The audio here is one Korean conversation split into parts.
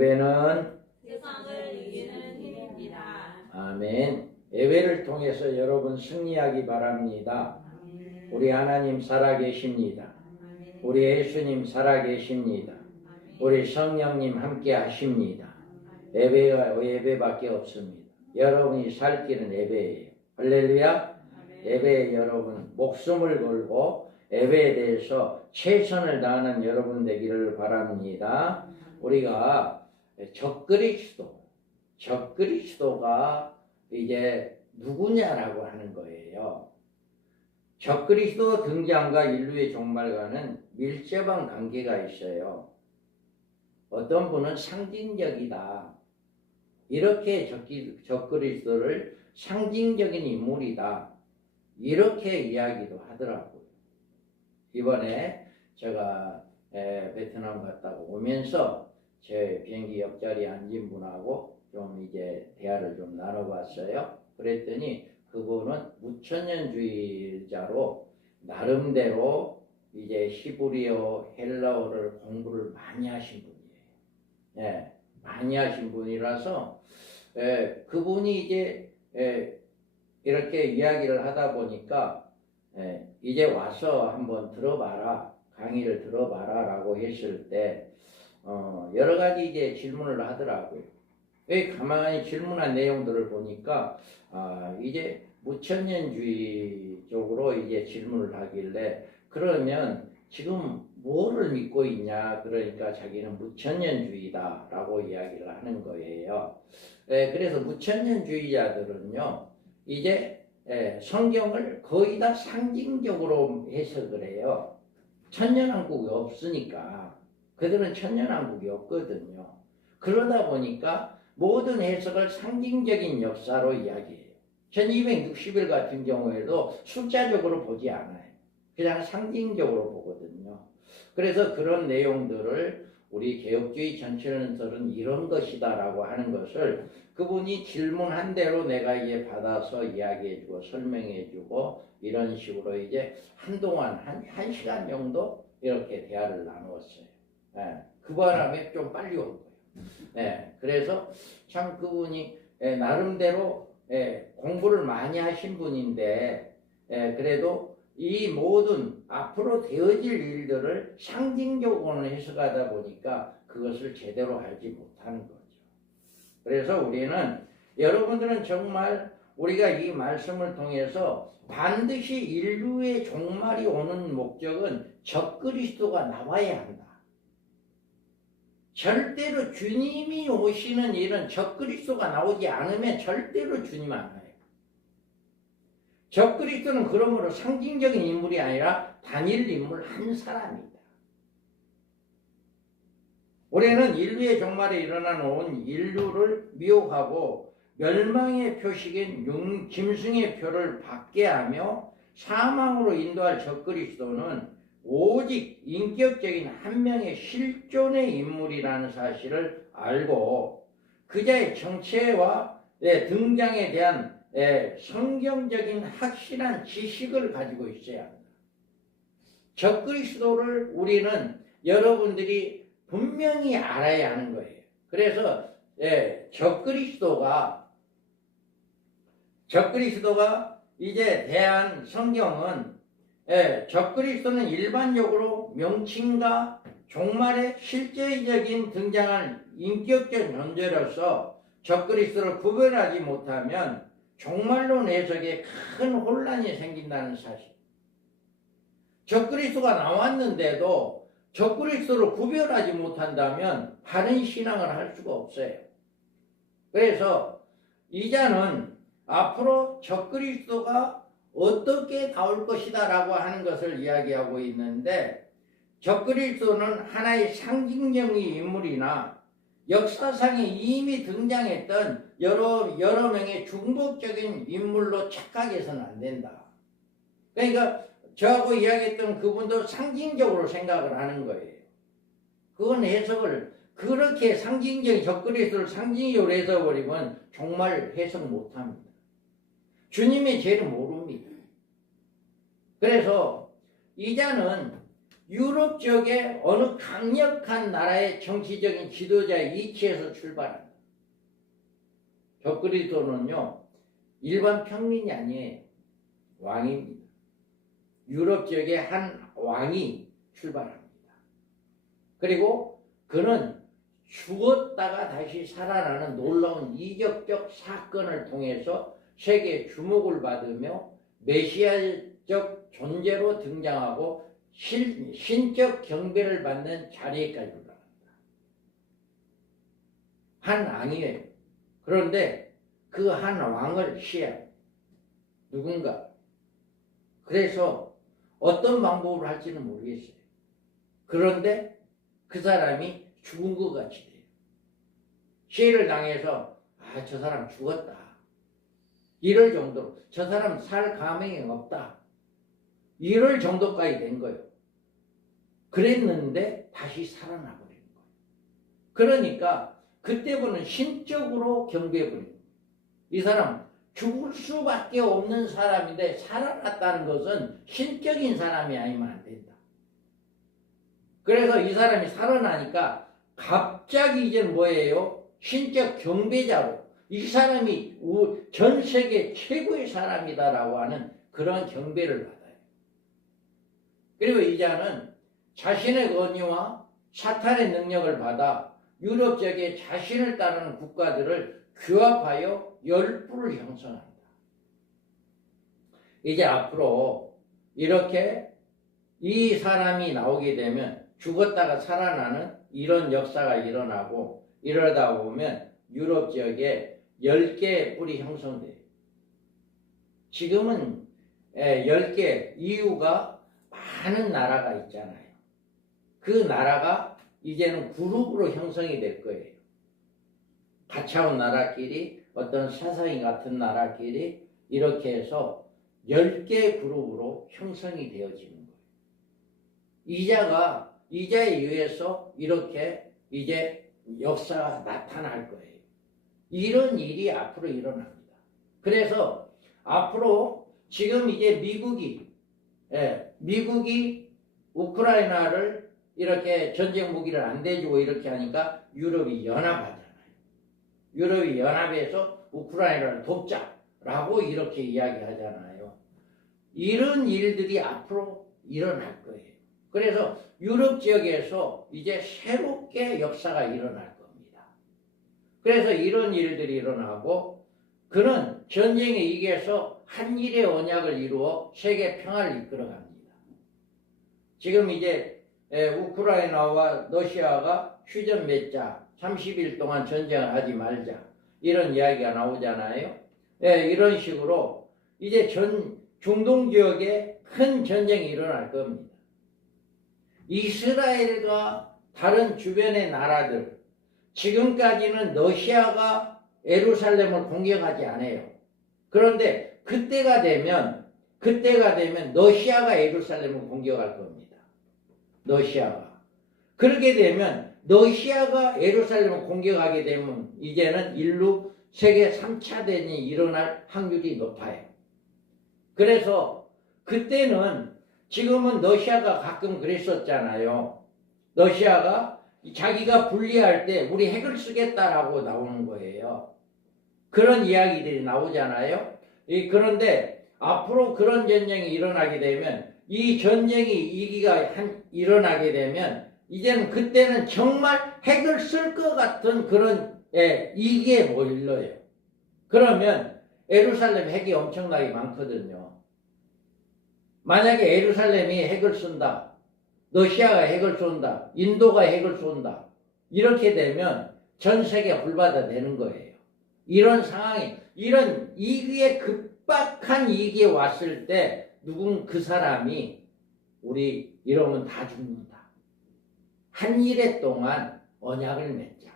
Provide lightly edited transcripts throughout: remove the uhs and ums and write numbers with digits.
예배는 세상을 이기는 힘입니다. 아멘. 예배를 통해서 여러분 승리하기 바랍니다. 우리 하나님 살아계십니다. 우리 예수님 살아계십니다. 우리 성령님 함께 하십니다. 예배가 예배밖에 없습니다. 여러분이 살 길은 예배예요. 할렐루야. 예배에 여러분 목숨을 걸고 예배에 대해서 최선을 다하는 여러분 되기를 바랍니다. 우리가 적그리스도가 이제 누구냐라고 하는 거예요. 적그리스도 등장과 인류의 종말과는 밀접한 관계가 있어요. 어떤 분은 상징적이다. 이렇게 적그리스도를 상징적인 인물이다. 이렇게 이야기도 하더라고요. 이번에 제가 베트남 갔다가 오면서 제 비행기 옆자리에 앉은 분하고 좀 이제 대화를 좀 나눠봤어요. 그랬더니 그분은 무천년주의자로 나름대로 이제 히브리어, 헬라어를 공부를 많이 하신 분이에요. 예, 많이 하신 분이라서 그분이 이제 이렇게 이야기를 하다 보니까 이제 와서 한번 들어봐라, 강의를 들어봐라 라고 했을 때 여러 가지 이제 질문을 하더라고요. 가만히 질문한 내용들을 보니까 이제 무천년주의 쪽으로 이제 질문을 하길래 그러면 지금 뭐를 믿고 있냐? 그러니까 자기는 무천년주의다 라고 이야기를 하는 거예요. 그래서 무천년주의자들은요 이제 성경을 거의 다 상징적으로 해석을 해요. 천년왕국이 없으니까 그들은 천년왕국이 없거든요. 그러다 보니까 모든 해석을 상징적인 역사로 이야기해요. 1260일 같은 경우에도 숫자적으로 보지 않아요. 그냥 상징적으로 보거든요. 그래서 그런 내용들을 우리 개혁주의 전체론설은 이런 것이다 라고 하는 것을 그분이 질문한 대로 내가 이제 받아서 이야기해주고 설명해주고 이런 식으로 이제 한동안 한 시간 정도 이렇게 대화를 나누었어요. 그 바람에 좀 빨리 온 거예요. 그래서 참 그분이 나름대로 공부를 많이 하신 분인데 그래도 이 모든 앞으로 되어질 일들을 상징적으로는 해석하다 보니까 그것을 제대로 알지 못하는 거죠. 그래서 우리는 여러분들은 정말 우리가 이 말씀을 통해서 반드시 인류의 종말이 오는 목적은 적그리스도가 나와야 한다. 절대로 주님이 오시는 일은 적그리스도가 나오지 않으면 절대로 주님 안 와요. 적그리스도는 그러므로 상징적인 인물이 아니라 단일 인물 한 사람이다. 우리는 인류의 종말에 일어나는 온 인류를 미혹하고 멸망의 표식인 짐승의 표를 받게 하며 사망으로 인도할 적그리스도는 오직 인격적인 한 명의 실존의 인물이라는 사실을 알고 그자의 정체와 등장에 대한 성경적인 확실한 지식을 가지고 있어야 합니다. 적그리스도를 우리는 여러분들이 분명히 알아야 하는 거예요. 그래서 적그리스도가 이제 대한 성경은 적그리스도는 일반적으로 명칭과 종말의 실제적인 등장한 인격적 존재로서 적그리스도를 구별하지 못하면 종말론 해석에 큰 혼란이 생긴다는 사실. 적그리스도가 나왔는데도 적그리스도를 구별하지 못한다면 바른 신앙을 할 수가 없어요. 그래서 이자는 앞으로 적그리스도가 어떻게 나올 것이다 라고 하는 것을 이야기하고 있는데 적그리스도는 하나의 상징적인 인물이나 역사상에 이미 등장했던 여러 명의 중복적인 인물로 착각해서는 안 된다. 그러니까 저하고 이야기했던 그분도 상징적으로 생각을 하는 거예요. 그건 해석을 그렇게 적그리스도를 상징적으로 해석해버리면 정말 해석 못합니다. 주님의 죄를 모릅니다. 그래서 이자는 유럽 지역의 어느 강력한 나라의 정치적인 지도자의 이치에서 출발합니다. 적그리스도는요, 일반 평민이 아니에요. 왕입니다. 유럽 지역의 한 왕이 출발합니다. 그리고 그는 죽었다가 다시 살아나는 놀라운 이적적 사건을 통해서 세계의 주목을 받으며 메시아적 존재로 등장하고 신적 경배를 받는 자리에까지 올라갑니다. 한 왕이에요. 그런데 그 한 왕을 시해 누군가. 그래서 어떤 방법을 할지는 모르겠어요. 그런데 그 사람이 죽은 것 같이 돼요. 시해를 당해서 저 사람 죽었다. 이럴 정도로 저 사람 살 가망이 없다. 이럴 정도까지 된 거예요. 그랬는데 다시 살아나 버린 거예요. 그러니까 그때부터는 신적으로 경배해버린 거예요. 이 사람 죽을 수밖에 없는 사람인데 살아났다는 것은 신적인 사람이 아니면 안 된다. 그래서 이 사람이 살아나니까 갑자기 이제는 뭐예요? 신적 경배자로 이 사람이 전 세계 최고의 사람이다라고 하는 그런 경배를 받아요. 그리고 이자는 자신의 권위와 사탄의 능력을 받아 유럽 지역의 자신을 따르는 국가들을 규합하여 열부를 형성합니다. 이제 앞으로 이렇게 이 사람이 나오게 되면 죽었다가 살아나는 이런 역사가 일어나고 이러다 보면 유럽 지역에 10개의 뿔이 형성돼요. 지금은 10개 이유가 많은 나라가 있잖아요. 그 나라가 이제는 그룹으로 형성이 될 거예요. 가차운 나라끼리 어떤 사사인 같은 나라끼리 이렇게 해서 10개의 그룹으로 형성이 되어지는 거예요. 이자에 의해서 이렇게 이제 역사가 나타날 거예요. 이런 일이 앞으로 일어납니다. 그래서 앞으로 지금 이제 미국이 우크라이나를 이렇게 전쟁 무기를 안 대주고 이렇게 하니까 유럽이 연합하잖아요. 유럽이 연합해서 우크라이나를 돕자라고 이렇게 이야기하잖아요. 이런 일들이 앞으로 일어날 거예요. 그래서 유럽 지역에서 이제 새롭게 역사가 일어날 겁니다. 그래서 이런 일들이 일어나고 그는 전쟁에 이겨서 한일의 언약을 이루어 세계 평화를 이끌어갑니다. 지금 이제 우크라이나와 러시아가 휴전 맺자, 30일 동안 전쟁을 하지 말자 이런 이야기가 나오잖아요. 이런 식으로 이제 중동 지역에 큰 전쟁이 일어날 겁니다. 이스라엘과 다른 주변의 나라들, 지금까지는 러시아가 예루살렘을 공격하지 않아요. 그런데 그때가 되면 러시아가 예루살렘을 공격할 겁니다. 러시아가. 그렇게 되면 러시아가 예루살렘을 공격하게 되면 이제는 인류 세계 3차 대전이 일어날 확률이 높아요. 그래서 그때는 지금은 러시아가 가끔 그랬었잖아요. 러시아가 자기가 불리할 때 우리 핵을 쓰겠다라고 나오는 거예요. 그런 이야기들이 나오잖아요. 그런데 앞으로 그런 전쟁이 일어나게 되면 이 전쟁이 일어나게 되면 이제는 그때는 정말 핵을 쓸 것 같은 그런 이기에 몰려요. 그러면 예루살렘 핵이 엄청나게 많거든요. 만약에 예루살렘이 핵을 쏜다, 러시아가 핵을 쏜다, 인도가 핵을 쏜다 이렇게 되면 전 세계가 불바다되는 거예요. 이런 상황이 이런 이기에 급박한 이기에 왔을 때 그 사람이 우리 이러면 다 죽는다. 한일에 동안 언약을 맺자.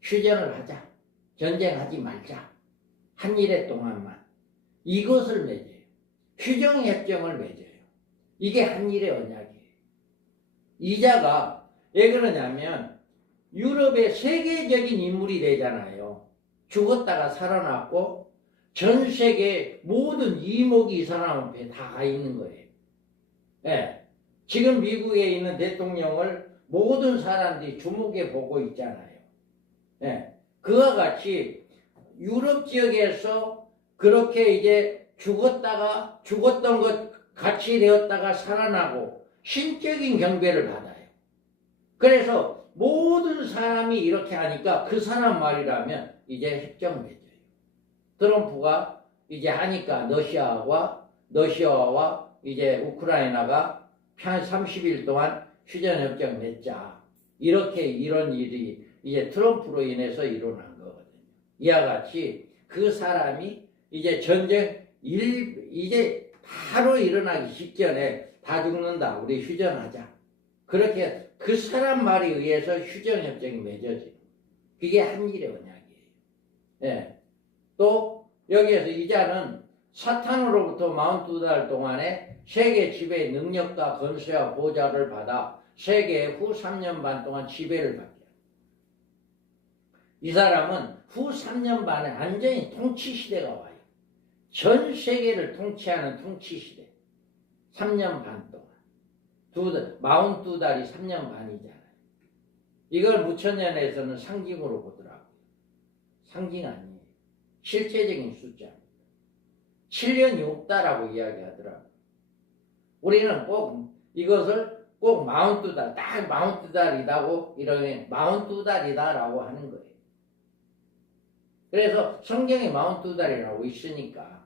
휴전을 하자. 전쟁하지 말자. 한일에 동안만. 이것을 맺어요. 휴전협정을 맺어요. 이게 한일의 언약이에요. 이자가 왜 그러냐면 유럽의 세계적인 인물이 되잖아요. 죽었다가 살아났고 전 세계 모든 이목이 이 사람 앞에 다 가 있는 거예요. 지금 미국에 있는 대통령을 모든 사람들이 주목해 보고 있잖아요. 예. 그와 같이 유럽 지역에서 그렇게 이제 죽었던 것 같이 되었다가 살아나고 신적인 경배를 받아요. 그래서 모든 사람이 이렇게 하니까 그 사람 말이라면 이제 핵정되죠. 트럼프가 이제 하니까 러시아와 이제 우크라이나가 한 30일 동안 휴전협정 맺자. 이렇게 이런 일이 이제 트럼프로 인해서 일어난 거거든요. 이와 같이 그 사람이 이제 이제 바로 일어나기 직전에 다 죽는다. 우리 휴전하자. 그렇게 그 사람 말에 의해서 휴전협정이 맺어지는 그게 한일의 언약이에요. 예. 또 여기에서 이자는 사탄으로부터 42달 동안에 세계 지배의 능력과 권세와 보좌를 받아 세계 후 3년 반 동안 지배를 받게 합니다. 이 사람은 후 3년 반에 완전히 통치 시대가 와요. 전 세계를 통치하는 통치 시대. 3년 반 동안. 42달이 3년 반이잖아요. 이걸 무천년에서는 상징으로 보더라고요. 상징 아니에요. 실제적인 숫자입니다. 7년 6달하고 이야기하더라고요. 우리는 꼭 이것을 꼭 42달, 딱 42달이다고 이러면 42달이다라고 하는 거예요. 그래서 성경에 42달이라고 있으니까.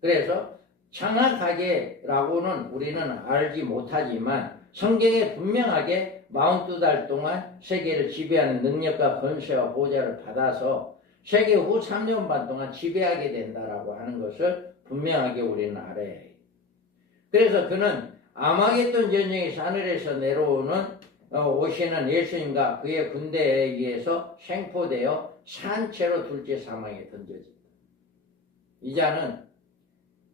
그래서 정확하게라고는 우리는 알지 못하지만 성경에 분명하게 42달 동안 세계를 지배하는 능력과 권세와 보좌를 받아서 세계 후 3년 반 동안 지배하게 된다라고 하는 것을 분명하게 우리는 알아야 해요. 그래서 그는 아마겟돈 전쟁에서 하늘에서 내려오는 오시는 예수님과 그의 군대에 의해서 생포되어 산채로 둘째 사망에 던져진다. 이자는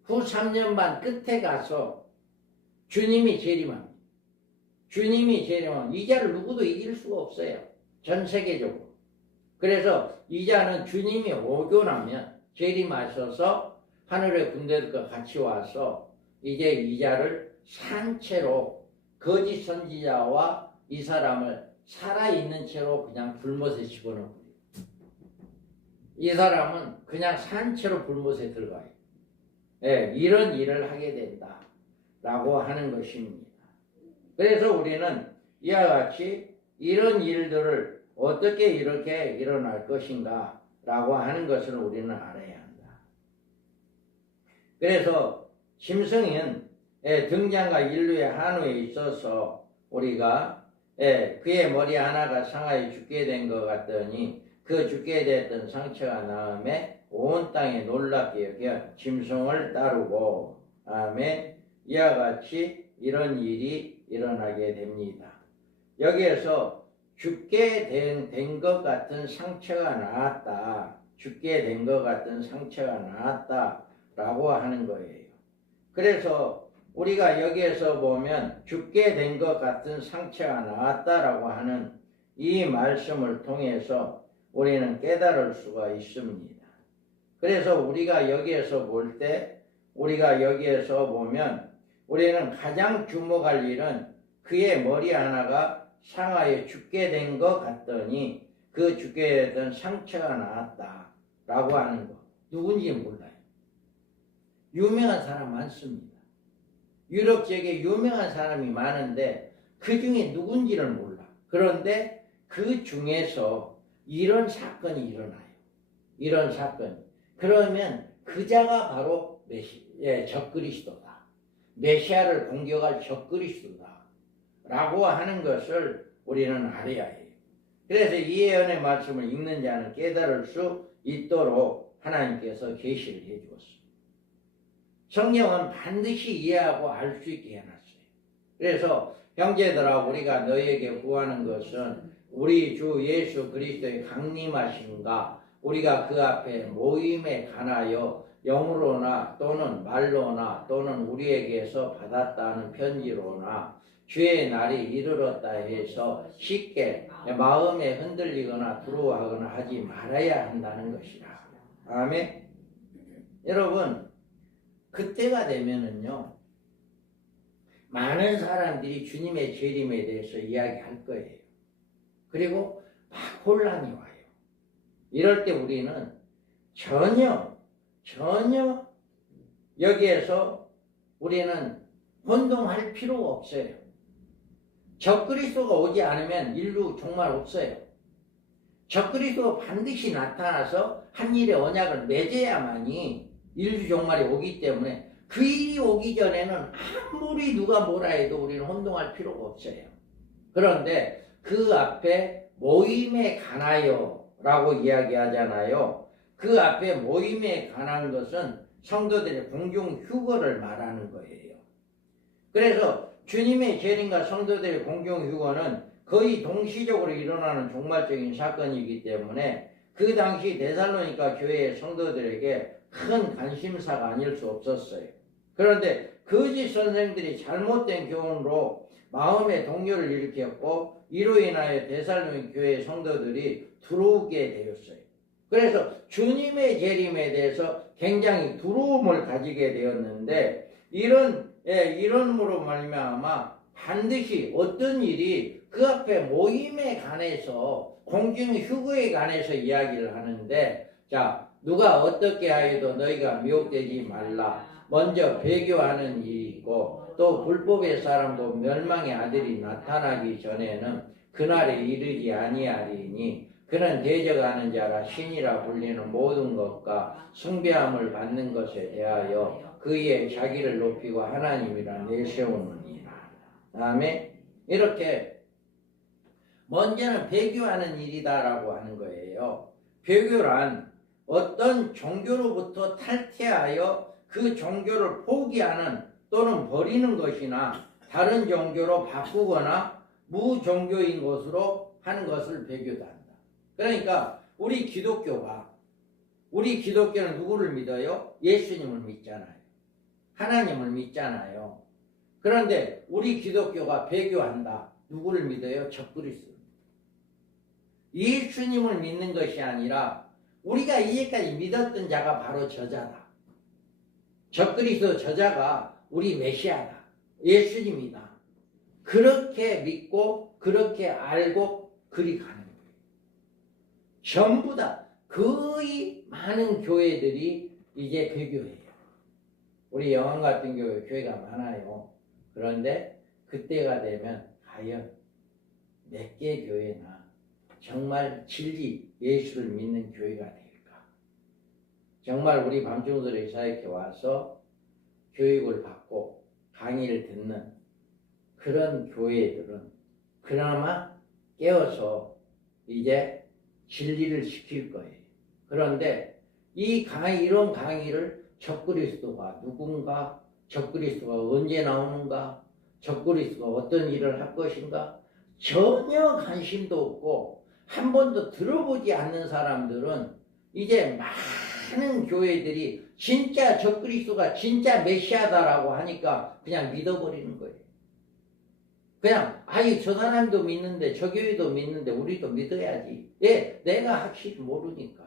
후 3년 반 끝에 가서 주님이 재림합니다. 주님이 재림하면 이자를 누구도 이길 수가 없어요. 전 세계적으로. 그래서 이자는 주님이 오고 나면 재림하셔서 하늘의 군대들과 같이 와서 이제 이자를 산채로 거짓 선지자와 이 사람을 살아있는 채로 그냥 불못에 집어넣어요. 이 사람은 그냥 산채로 불못에 들어가요. 예, 이런 일을 하게 된다라고 하는 것입니다. 그래서 우리는 이와 같이 이런 일들을 어떻게 이렇게 일어날 것인가 라고 하는 것을 우리는 알아야 한다. 그래서 심성인 등장과 인류의 한우에 있어서 우리가 그의 머리 하나가 상하여 죽게 된 것 같더니 그 죽게 됐던 상처가 나음에 온 땅에 놀랍게 여겨 짐승을 따르고 아멘. 이와 같이 이런 일이 일어나게 됩니다. 여기에서 죽게 된 것 같은 상처가 나왔다. 죽게 된 것 같은 상처가 나왔다라고 하는 거예요. 그래서 우리가 여기에서 보면 죽게 된 것 같은 상처가 나왔다라고 하는 이 말씀을 통해서 우리는 깨달을 수가 있습니다. 그래서 우리가 여기에서 볼 때, 우리가 여기에서 보면 우리는 가장 주목할 일은 그의 머리 하나가 상하여 죽게 된 것 같더니 그 죽게 되던 상처가 나왔다라고 하는 것. 누군지 몰라요. 유명한 사람 많습니다. 유럽 지역에 유명한 사람이 많은데 그 중에 누군지를 몰라. 그런데 그 중에서 이런 사건이 일어나요. 이런 사건이. 그러면 그 자가 바로 적그리스도다. 메시아를 공격할 적그리스도다. 라고 하는 것을 우리는 알아야 해요. 그래서 이 예언의 말씀을 읽는 자는 깨달을 수 있도록 하나님께서 계시를 해주었습니다. 성경은 반드시 이해하고 알 수 있게 해놨어요. 그래서 형제들아 우리가 너희에게 구하는 것은 우리 주 예수 그리스도의 강림하심과 우리가 그 앞에 모임에 관하여 영으로나 또는 말로나 또는 우리에게서 받았다는 편지로나 주의 날이 이르렀다 해서 쉽게 마음에 흔들리거나 두려워하거나 하지 말아야 한다는 것이라. 아멘. 여러분 그때가 되면은요 많은 사람들이 주님의 재림에 대해서 이야기할 거예요. 그리고 막 혼란이 와요. 이럴 때 우리는 전혀 여기에서 우리는 혼동할 필요가 없어요. 적그리스도가 오지 않으면 인류 정말 없어요. 적그리스도가 반드시 나타나서 한 일의 언약을 맺어야만이 인류 종말이 오기 때문에 그 일이 오기 전에는 아무리 누가 뭐라 해도 우리는 혼동할 필요가 없어요. 그런데 그 앞에 모임에 관하여 라고 이야기하잖아요. 그 앞에 모임에 관한 것은 성도들의 공중 휴거를 말하는 거예요. 그래서 주님의 재림과 성도들의 공중 휴거는 거의 동시적으로 일어나는 종말적인 사건이기 때문에 그 당시 데살로니가 교회의 성도들에게 큰 관심사가 아닐 수 없었어요. 그런데 거짓 선생들이 잘못된 교훈으로 마음의 동요를 일으켰고 이로 인하여 데살로니가 교회의 성도들이 들어오게 되었어요. 그래서 주님의 재림에 대해서 굉장히 두려움을 가지게 되었는데 이런으로 말미암아 반드시 어떤 일이 그 앞에 모임에 관해서 공중 휴거에 관해서 이야기를 하는데 자 누가 어떻게 하여도 너희가 미혹되지 말라. 먼저 배교하는 일이 있고 또 불법의 사람도 멸망의 아들이 나타나기 전에는 그날에 이르지 아니하리니 그는 대적하는 자라 신이라 불리는 모든 것과 숭배함을 받는 것에 대하여 그의 자기를 높이고 하나님이라 내세우느니라. 다음에 이렇게 먼저는 배교하는 일이다라고 하는 거예요. 배교란 어떤 종교로부터 탈퇴하여 그 종교를 포기하는 또는 버리는 것이나 다른 종교로 바꾸거나 무종교인 것으로 하는 것을 배교다 한다. 그러니까 우리 기독교는 누구를 믿어요? 예수님을 믿잖아요. 하나님을 믿잖아요. 그런데 우리 기독교가 배교한다. 누구를 믿어요? 적그리스도. 예수님을 믿는 것이 아니라 우리가 이제까지 믿었던 자가 바로 저자다. 적그리스도 저자가 우리 메시아다. 예수님이다. 그렇게 믿고 그렇게 알고 그리 가는 거예요. 전부 다 거의 많은 교회들이 이제 배교해요. 우리 영암 같은 교회가 많아요. 그런데 그때가 되면 과연 몇 개 교회나 정말 진리 예수를 믿는 교회가 될까? 정말 우리 밤중들의 사역에 와서 교육을 받고 강의를 듣는 그런 교회들은 그나마 깨어서 이제 진리를 지킬 거예요. 그런데 이런 강의를 적그리스도가 누군가, 적그리스도가 언제 나오는가, 적그리스도가 어떤 일을 할 것인가 전혀 관심도 없고 한 번도 들어보지 않는 사람들은 이제 많은 교회들이 진짜 적그리스도가 진짜 메시아다라고 하니까 그냥 믿어버리는 거예요. 그냥 저 사람도 믿는데 저 교회도 믿는데 우리도 믿어야지. 예, 내가 확실히 모르니까.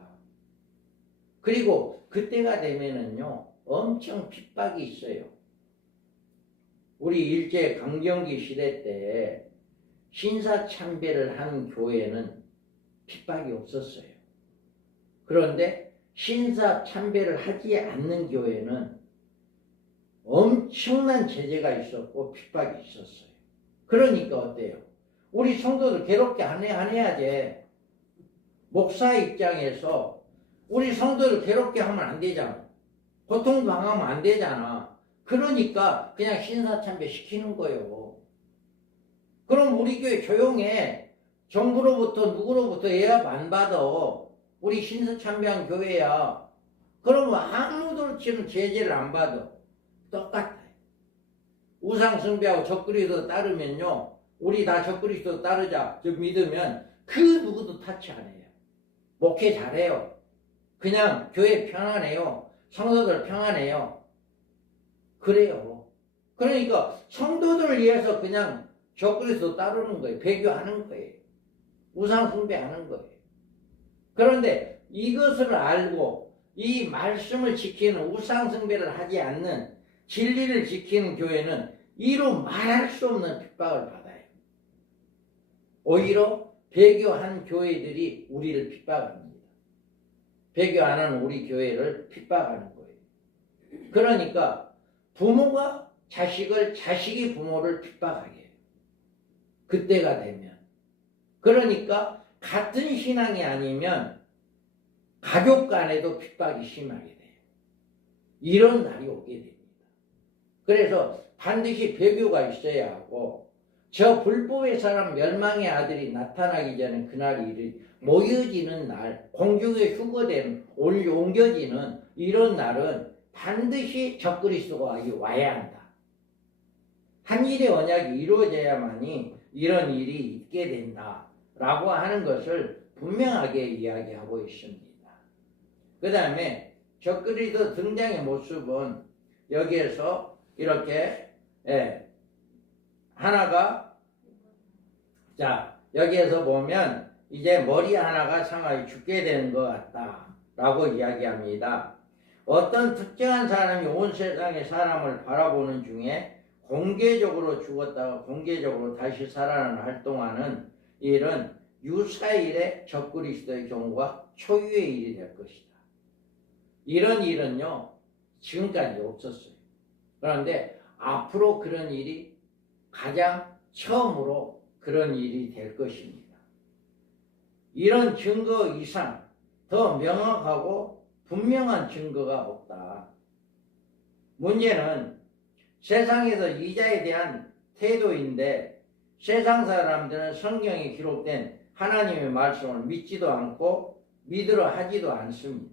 그리고 그때가 되면은요 엄청 핍박이 있어요. 우리 일제 강점기 시대 때 신사참배를 한 교회는 핍박이 없었어요. 그런데 신사참배를 하지 않는 교회는 엄청난 제재가 있었고 핍박이 있었어요. 그러니까 어때요? 우리 성도들 괴롭게 안 해야지. 목사 입장에서 우리 성도들 괴롭게 하면 안 되잖아. 고통당하면 안 되잖아. 그러니까 그냥 신사참배 시키는 거예요. 그럼 우리 교회 조용해. 정부로부터 누구로부터 예압 안 받아. 우리 신사참배한 교회야. 그러면 아무도 지금 제재를 안 받아. 똑같아. 우상숭배하고 적그리스도 따르면요. 우리 다 적그리스도 따르자. 믿으면 그 누구도 타치 안 해요. 목회 잘해요. 그냥 교회 평안해요. 성도들 평안해요. 그래요. 그러니까 성도들을 위해서 그냥 적그리스도 따르는 거예요. 배교하는 거예요. 우상숭배하는 거예요. 그런데 이것을 알고 이 말씀을 지키는 우상숭배를 하지 않는 진리를 지키는 교회는 이루 말할 수 없는 핍박을 받아요. 오히려 배교한 교회들이 우리를 핍박합니다. 배교 안 하는 우리 교회를 핍박하는 거예요. 그러니까 부모가 자식을, 자식이 부모를 핍박하게 해요. 그때가 되면. 그러니까 같은 신앙이 아니면 가족 간에도 핍박이 심하게 돼요. 이런 날이 오게 됩니다. 그래서 반드시 배교가 있어야 하고, 저 불법의 사람 멸망의 아들이 나타나기 전에 그날이 모여지는 날, 공중에 휴거되는, 옮겨지는 이런 날은 반드시 적그리스도가 와야 한다. 한 일의 언약이 이루어져야만이 이런 일이 있게 된다라고 하는 것을 분명하게 이야기하고 있습니다. 그 다음에 적그리스도 등장의 모습은 여기에서 이렇게 하나가, 자 여기에서 보면 이제 머리 하나가 상하여 죽게 되는 것 같다라고 이야기합니다. 어떤 특정한 사람이 온 세상의 사람을 바라보는 중에 공개적으로 죽었다가 공개적으로 다시 살아나는 활동하는 일은 유사일의 적그리스도의 경우가 초유의 일이 될 것이다. 이런 일은요 지금까지 없었어요. 그런데 앞으로 그런 일이 가장 처음으로 그런 일이 될 것입니다. 이런 증거 이상 더 명확하고 분명한 증거가 없다. 문제는 세상에서 이자에 대한 태도인데, 세상 사람들은 성경에 기록된 하나님의 말씀을 믿지도 않고 믿으려 하지도 않습니다.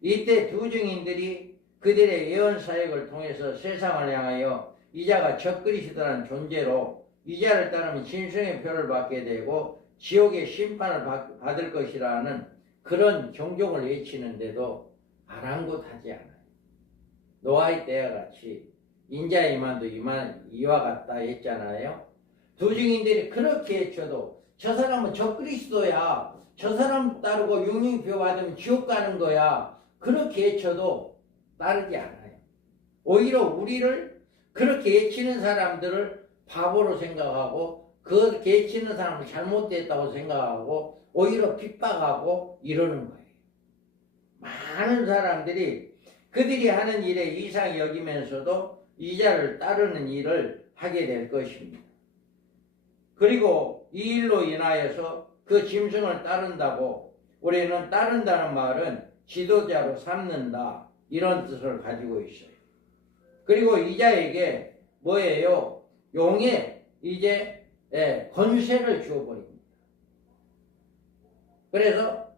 이때 두 증인들이 그들의 예언 사역을 통해서 세상을 향하여 이자가 적그리스도라는 존재로 이자를 따르면 짐승의 표를 받게 되고 지옥의 심판을 받을 것이라는 그런 경종을 외치는데도 아랑곳하지 않아요. 노아의 때와 같이 인자의 이만도 이와 같다 했잖아요. 두 증인들이 그렇게 외쳐도 저 사람은 적그리스도야, 저 사람 따르고 용령표 받으면 지옥 가는 거야, 그렇게 외쳐도 따르지 않아요. 오히려 우리를 그렇게 외치는 사람들을 바보로 생각하고 그렇게 외치는 사람을 잘못됐다고 생각하고 오히려 핍박하고 이러는 거예요. 많은 사람들이 그들이 하는 일에 이상히 여기면서도 이자를 따르는 일을 하게 될 것입니다. 그리고 이 일로 인하여서 그 짐승을 따른다고, 우리는 따른다는 말은 지도자로 삼는다, 이런 뜻을 가지고 있어요. 그리고 이자에게 뭐예요? 용의 이제 권세를 주어버립니다. 그래서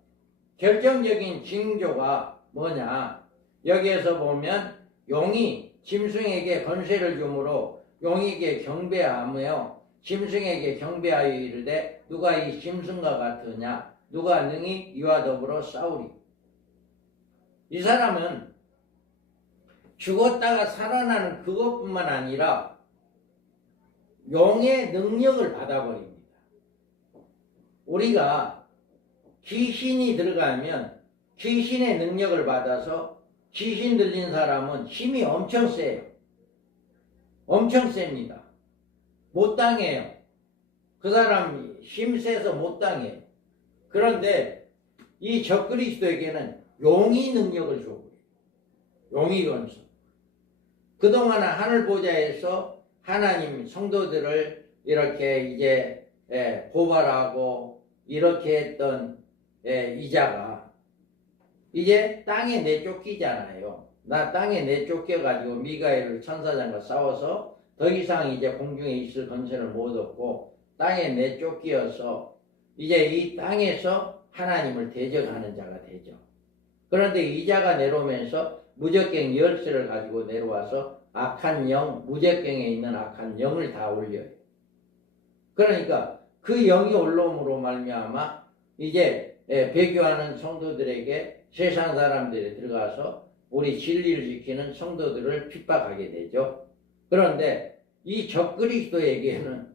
결정적인 징조가 뭐냐? 여기에서 보면 용이 짐승에게 권세를 주므로 용에게 경배하며 짐승에게 경배하여 이르되 누가 이 짐승과 같으냐? 누가 능히 이와 더불어 싸우리? 이 사람은 죽었다가 살아나는 그것뿐만 아니라 용의 능력을 받아버립니다. 우리가 귀신이 들어가면 귀신의 능력을 받아서 귀신 들린 사람은 힘이 엄청 세요. 엄청 셉니다. 못 당해요. 그 사람이 힘 세서 못 당해요. 그런데 이 적그리스도에게는 용의 능력을 줘버려요. 용의 권세. 그동안 하늘 보좌에서 하나님 성도들을 이렇게 이제 고발하고 이렇게 했던 이자가 이제 땅에 내쫓기잖아요. 나 땅에 내쫓겨가지고 미가엘을 천사장과 싸워서 더 이상 이제 공중에 있을 권세를 못 얻고 땅에 내쫓기어서 이제 이 땅에서 하나님을 대적하는 자가 되죠. 그런데 이자가 내려오면서 무적갱 열쇠를 가지고 내려와서 악한 영, 무적갱에 있는 악한 영을 다 올려요. 그러니까 그 영이 올라옴으로 말미암아 이제 배교하는 성도들에게 세상 사람들이 들어가서 우리 진리를 지키는 성도들을 핍박하게 되죠. 그런데 이 적그리스도에게는